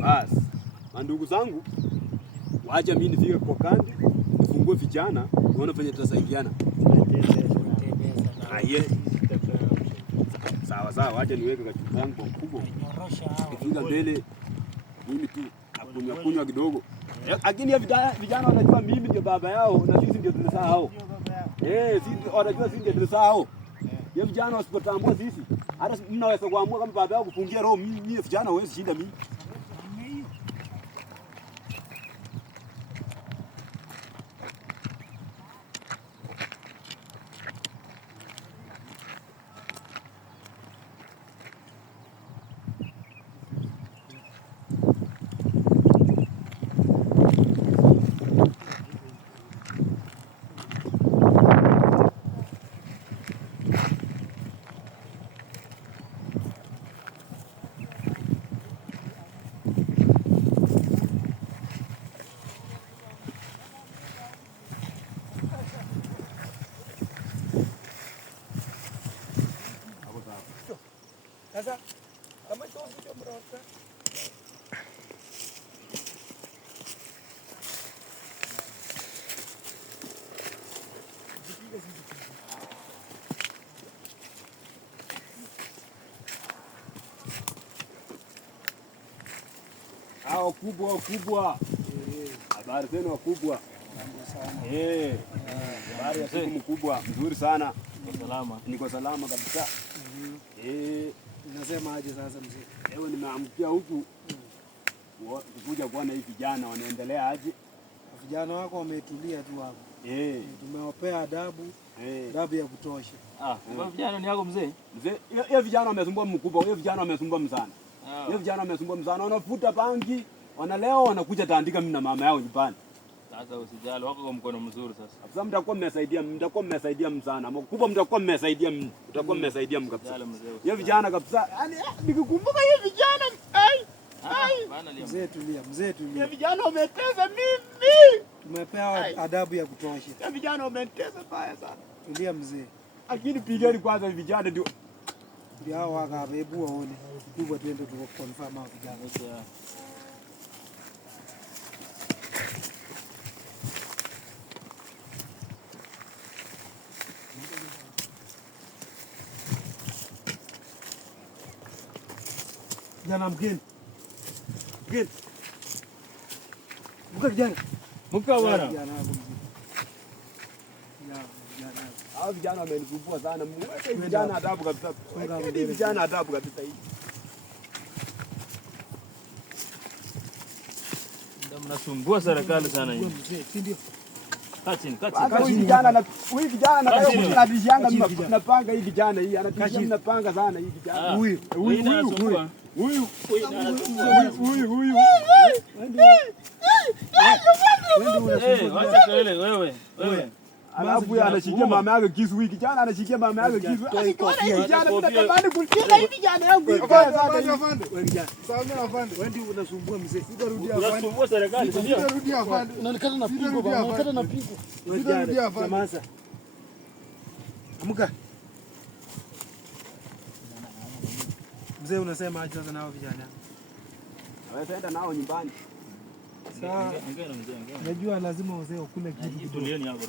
Basi. Mandugu zangu, wacha mimi nifike kwa kambi, nifungue vijana, tuone venye tutasaidiana. Sawa sawa, wacha niweke kachupa yangu kubwa. Nifunga mbele mimi tu kunywa kidogo. Lakini vijana wanajua mimi ndio baba yao na sisi ndio tunazaa hao. Sisi wanajua sisi ndio tunazaa hao. Ya vijana wasipotambua sisi, hata mnaweza kuamua kama baba yao kufungia roho, mimi vijana hawezi shinda mimi. Sasa kama hicho ndio mrosa. Hao kubwa. Habari zenu wakubwa. Habari ya siku mkubwa, mzuri sana. Salama. Niko salama kabisa. Unasema aje sasa mzee? Ewe nimeamkia huku kuja kuona hivi vijana wanaendelea aje. Vijana wako wametulia tu hapo. Tumewapea adabu ya kutosha. Vijana ni yako mzee? Mzee, hiyo vijana wamesumbua mkubwa, hiyo vijana wamesumbua sana. Hiyo vijana wamesumbua sana, wanafuta bangi, wanaleo wanakuja taandika mimi na mama yao nyumbani. Sasa usijali, wako kwa mkono mzuri sasa. Sasa mtakuwa mmesaidia msana. Mkubwa mtakuwa mmesaidia kabisa. Hiyo vijana kabisa. Yaani nikikumbuka hiyo vijana, Mzee tulia. Hiyo vijana wametesa mimi. Tumepewa adabu ya kutosha. Hiyo vijana wametesa baya sana. Tulia mzee. Lakini pigeni kwanza vijana ndio. Hao wakabebu waone. Kubwa twende tu confirm hao vijana. Jana mgeni. Muka kijana. Muka bwana. Hao vijana wamenisumbua sana. Mweke vijana adabu kabisa. Mweke vijana adabu kabisa hii. Ndio mnasumbua serikali sana hii. Ndio. Kati. Huyu vijana anataka kunadishanga napanga hii vijana hii. Anatishia mnapanga sana hii vijana. Huyu. Wacha kelele wewe. Alafu yeye anashikia mama yake kisu wiki jana anashikia mama yake kisu. Vijana tunatamani kutia hivi vijana yangu. Afande. Wewe kijana. Sawa afande. Wewe ndio unasumbua mzee. Sitarudia afande. Unasumbua serikali ndio. Sitarudia afande. Unanikata na pigo bwana. Unanikata na pigo. Sitarudia afande. Amka. Mzee unasema aje sasa nao vijana? Waenda nao nyumbani. Sawa. Najua lazima wazee wakule kitu. Tulieni hapo.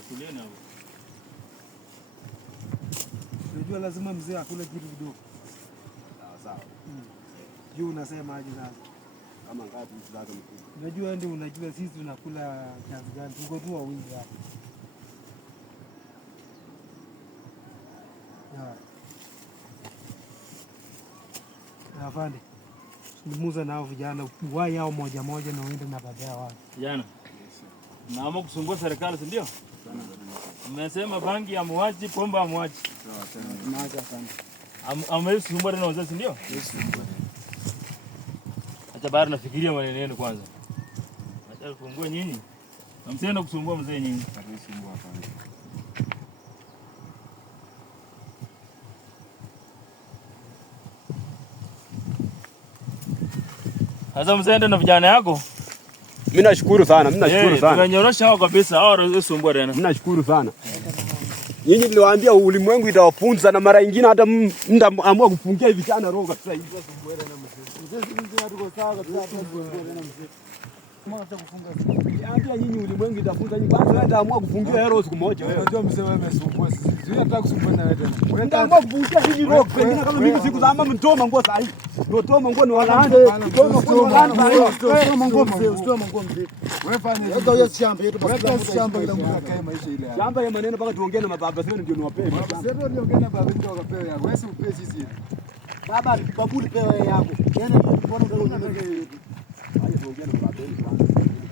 Najua lazima mzee akule kitu kidogo. Sawa. Juu unasema aje sasa? Kama ngapi msilazo mkubwa? Najua ndio unajua sisi tunakula kiasi gani. Tuko tu wawili hapa. Afande. Nimuza nao vijana wao yao moja na uende na baadaye wao. Vijana. Naomba kusumbua serikali si ndio? Mmesema bangi ya muaji, pombe ya muaji. Maaza sana. Amesumbua na wazee si ndio? Acha bado nafikiria maneno yenu kwanza. Acha kusumbua nyinyi. Msiende kusumbua mzee nyinyi. Atasumbua kwanza. Sasa msiende na vijana yako. Mimi nashukuru sana. Tumenyorosha hao kabisa. Hao wanasumbua tena. Mimi nashukuru sana. Nyinyi niliwaambia ulimwengu itawafunza na mara nyingine hata mtaamua kufungia vijana roho kabisa hivi. Hata nyinyi ulimwengu itafunza nyinyi. Kwanza wewe ndaamua kufungia hero siku moja wewe. Unajua mzee wewe umesumbua sisi. Sisi nataka kusumbua na wewe tena. Wewe ndaamua kufungia hili rock. Pengine kama mimi siku za mama mtoma nguo sahi. Ndio toma nguo ni walaande. Toma nguo ni walaande sahi. Toma nguo mzee, usitoma nguo mzee. Wewe fanya hivi. Ndio hiyo shamba yetu basi. Wewe shamba kila mtu akae maisha ile. Shamba ya maneno mpaka tuongee na mababa sasa ndio niwape. Sasa ndio niongee na baba ndio wakapewa yako. Wewe si upe sisi. Baba babuli pewa yako. Tena hiyo mbona ndio unamegea yetu. Haya tuongee na mababa yetu kwanza.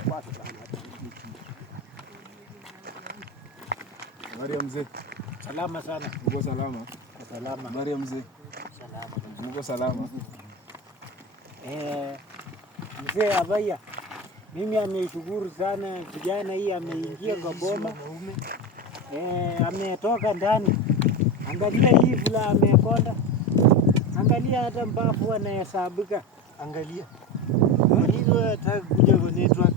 Kupata sana. Maria mzee. Salama sana. Uko salama? Salama. Maria mzee. Salama. Uko salama? Mzee Abaya, mimi ameshukuru sana kijana hii ameingia kwa boma. Ametoka ndani. Angalia hii vula amekonda. Angalia hata mbavu anahesabika. Angalia. Kwa nini wewe unataka kuja kwa network?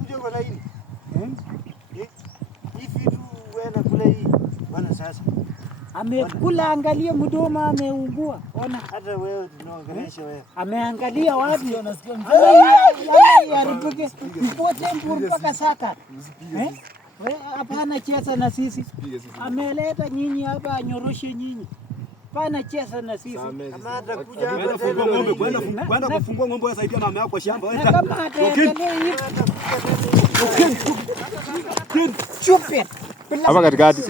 Kuja kwa line. Hivi tu wewe nakula hii. Bwana sasa. Amekula, angalia mdomo ameungua. Ona hata wewe tunaongelesha wewe. Ameangalia wapi? Unasikia mzee? Yaribike. Mpote mpaka saka. Wewe hapana cheza na sisi. Ameleta nyinyi hapa anyoroshe nyinyi. Hapana cheza na sisi. Kama hata kuja hapa kwenda kufungua ng'ombe wasaidia mama yako kwa shamba wewe. Kama ataendelea hivi. Chupi. Hapa katikati.